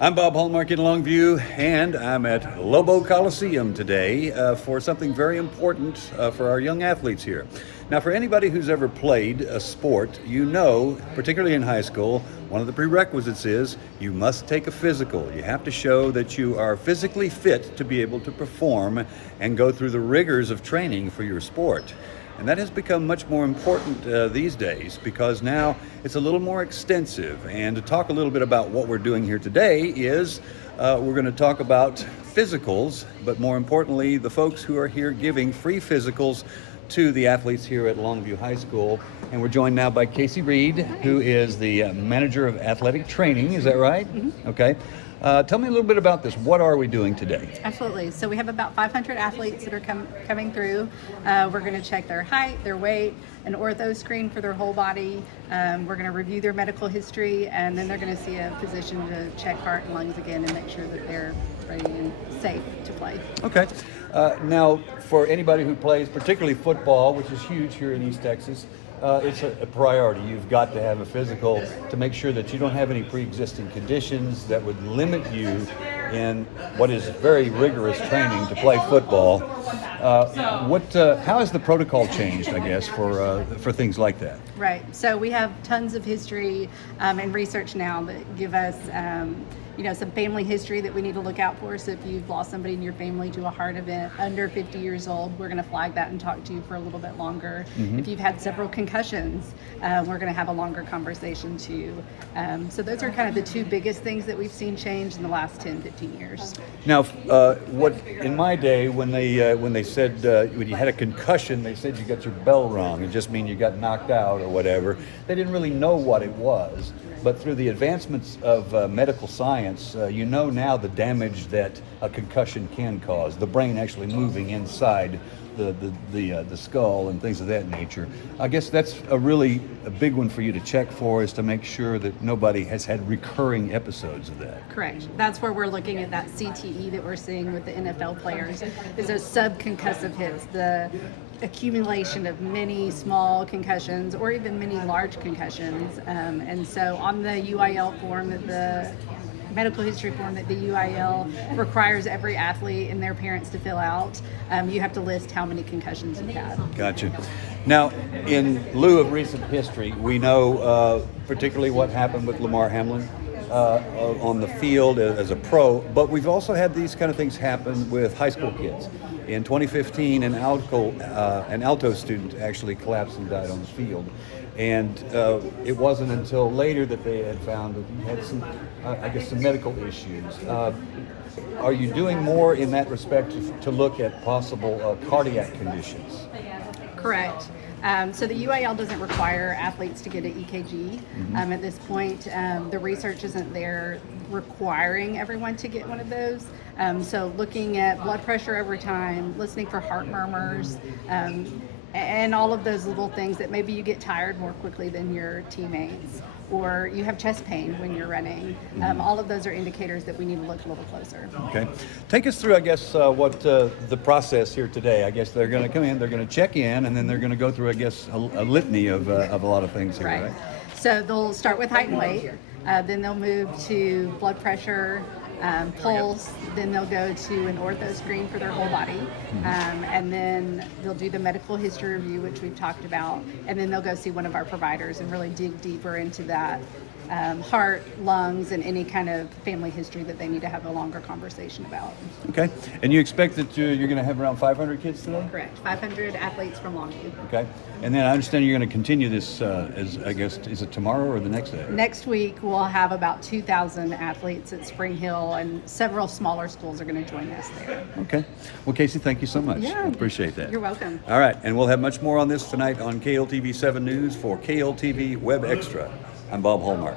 I'm Bob Hallmark in Longview, and I'm at Lobo Coliseum today for something very important for our young athletes here. Now, for anybody who's ever played a sport, you know, particularly in high school, one of the prerequisites is you must take a physical. You have to show that you are physically fit to be able to perform and go through the rigors of training for your sport. And that has become much more important these days because now it's a little more extensive. And to talk a little bit about what we're doing here today is we're going to talk about physicals, but more importantly, the folks who are here giving free physicals to the athletes here at Longview High School. And we're joined now by Casey Reed, who is the manager of athletic training. Is that right? Mm-hmm. Okay. Tell me a little bit about this. What are we doing today? Absolutely. So we have about 500 athletes that are coming through. We're going to check their height, their weight, an ortho screen for their whole body. We're going to review their medical history, and then they're going to see a physician to check heart and lungs again and make sure that they're ready and safe to play. Okay. Now, for anybody who plays, particularly football, which is huge here in East Texas, it's a priority. You've got to have a physical to make sure that you don't have any pre-existing conditions that would limit you in what is very rigorous training to play football. How has the protocol changed, I guess, for things like that? Right. So we have tons of history and research now that give us some family history that we need to look out for. So if you've lost somebody in your family to a heart event under 50 years old, we're going to flag that and talk to you for a little bit longer. Mm-hmm. If you've had several concussions, we're going to have a longer conversation too. So those are kind of the two biggest things that we've seen change in the last 10, 15 years. Now, what in my day, when they said when you had a concussion, they said you got your bell rung. It just means you got knocked out or whatever. They didn't really know what it was. But through the advancements of medical science, you know now the damage that a concussion can cause. The brain actually moving inside the skull and things of that nature. I guess that's a big one for you to check for, is to make sure that nobody has had recurring episodes of that. Correct. That's where we're looking at that CTE that we're seeing with the NFL players, is those subconcussive hits, the accumulation of many small concussions or even many large concussions. And so on the UIL form, the medical history form that the UIL requires every athlete and their parents to fill out, you have to list how many concussions you've had. Gotcha. Now, in lieu of recent history, we know particularly what happened with Lamar Hamlin on the field as a pro, but we've also had these kind of things happen with high school kids. In 2015, an alto student actually collapsed and died on the field. And it wasn't until later that they had found that he had some medical issues. Are you doing more in that respect to look at possible cardiac conditions? Correct. So the UIL doesn't require athletes to get an EKG at this point. The research isn't there requiring everyone to get one of those. So looking at blood pressure over time, listening for heart murmurs, and all of those little things that maybe you get tired more quickly than your teammates, or you have chest pain when you're running. All of those are indicators that we need to look a little closer. Okay. Take us through, I guess, what the process here today. I guess they're going to come in, they're going to check in, and then they're going to go through, I guess, a litany of a lot of things here, right? So they'll start with height and weight, then they'll move to blood pressure, pulse, then they'll go to an ortho screen for their whole body, and then they'll do the medical history review, which we've talked about, and then they'll go see one of our providers and really dig deeper into that heart, lungs, and any kind of family history that they need to have a longer conversation about. Okay. And you expect that you're going to have around 500 kids today? Correct. 500 athletes from Longview. Okay. And then I understand you're going to continue this, I guess, is it tomorrow or the next day? Next week, we'll have about 2,000 athletes at Spring Hill, and several smaller schools are going to join us there. Okay. Well, Casey, thank you so much. Yeah. I appreciate that. You're welcome. All right. And we'll have much more on this tonight on KLTV 7 News for KLTV WebXtra. I'm Bob Hallmark.